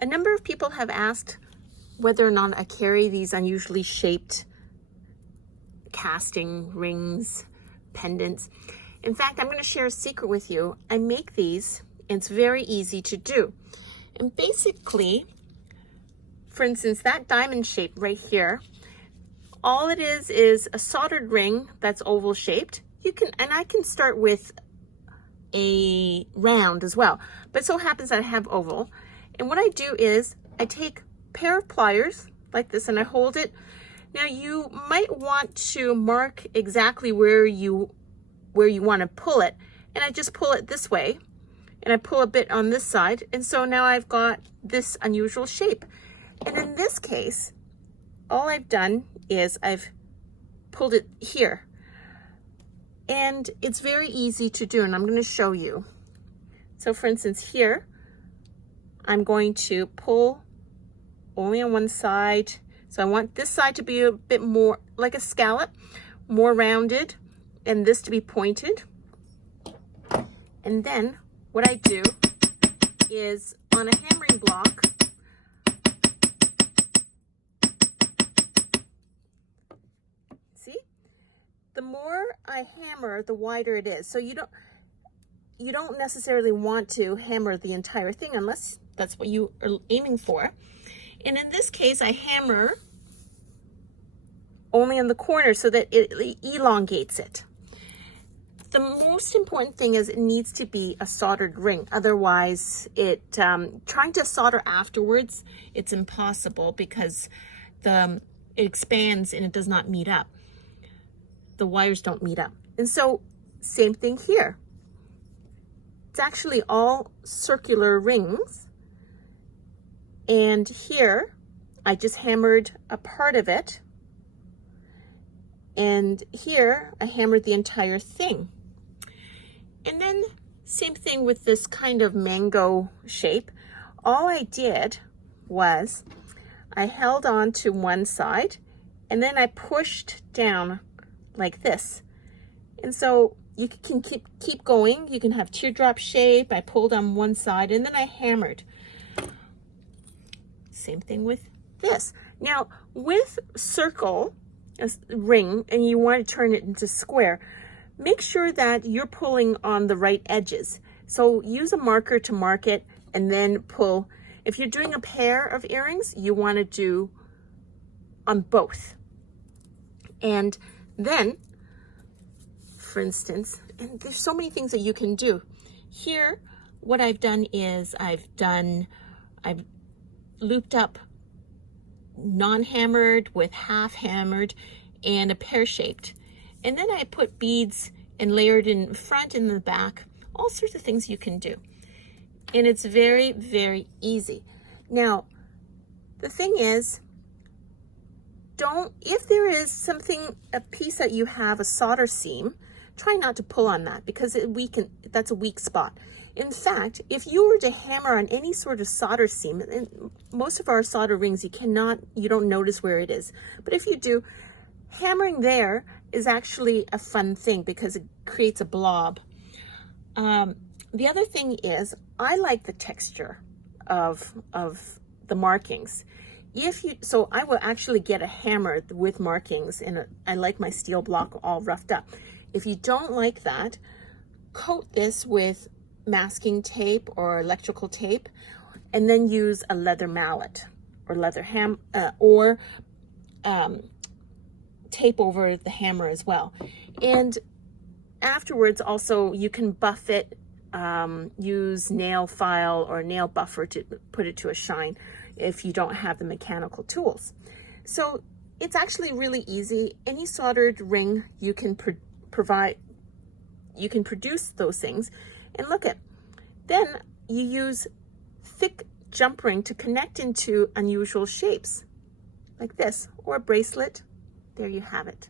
A number of people have asked whether or not I carry these unusually shaped casting rings, pendants. In fact, I'm going to share a secret with you. I make these, and it's very easy to do. And basically, for instance, that diamond shape right here, all it is a soldered ring that's oval shaped. I can start with a round as well, but it so happens that I have oval. And what I do is I take a pair of pliers like this and I hold it. Now you might want to mark exactly where you want to pull it, and I just pull it this way, and I pull a bit on this side, and so now I've got this unusual shape. And in this case, all I've done is I've pulled it here, and it's very easy to do, and I'm going to show you. So for instance, here I'm going to pull only on one side. So I want this side to be a bit more like a scallop, more rounded, and this to be pointed. And then what I do is on a hammering block, see, the more I hammer, the wider it is. So you don't necessarily want to hammer the entire thing unless that's what you are aiming for. And in this case, I hammer only on the corner so that it elongates it. The most important thing is it needs to be a soldered ring. Otherwise, trying to solder afterwards, it's impossible because it expands and it does not meet up. The wires don't meet up. And so, same thing here. It's actually all circular rings. And here, I just hammered a part of it. And here, I hammered the entire thing. And then, same thing with this kind of mango shape. All I did was, I held on to one side, and then I pushed down like this. And so, you can keep going. You can have teardrop shape. I pulled on one side, and then I hammered. Same thing with this. Now, with circle, a ring, and you want to turn it into square, make sure that you're pulling on the right edges. So use a marker to mark it and then pull. If you're doing a pair of earrings, you want to do on both. And then, for instance, and there's so many things that you can do. Here, what I've done is I've looped up non-hammered with half hammered and a pear-shaped. And then I put beads and layered in front and in the back, all sorts of things you can do. And it's very, very easy. Now, the thing is, if there is a piece that you have a solder seam, try not to pull on that because that's a weak spot. In fact, if you were to hammer on any sort of solder seam, and most of our solder rings, you don't notice where it is. But if you do, hammering there is actually a fun thing because it creates a blob. The other thing is, I like the texture of the markings. So I will actually get a hammer with markings, and I like my steel block all roughed up. If you don't like that, coat this with masking tape or electrical tape, and then use a leather mallet or leather tape over the hammer as well. And afterwards, also you can buff it, use nail file or nail buffer to put it to a shine if you don't have the mechanical tools. So it's actually really easy. Any soldered ring you can produce those things. And look then you use thick jump ring to connect into unusual shapes like this, or a bracelet. There you have it.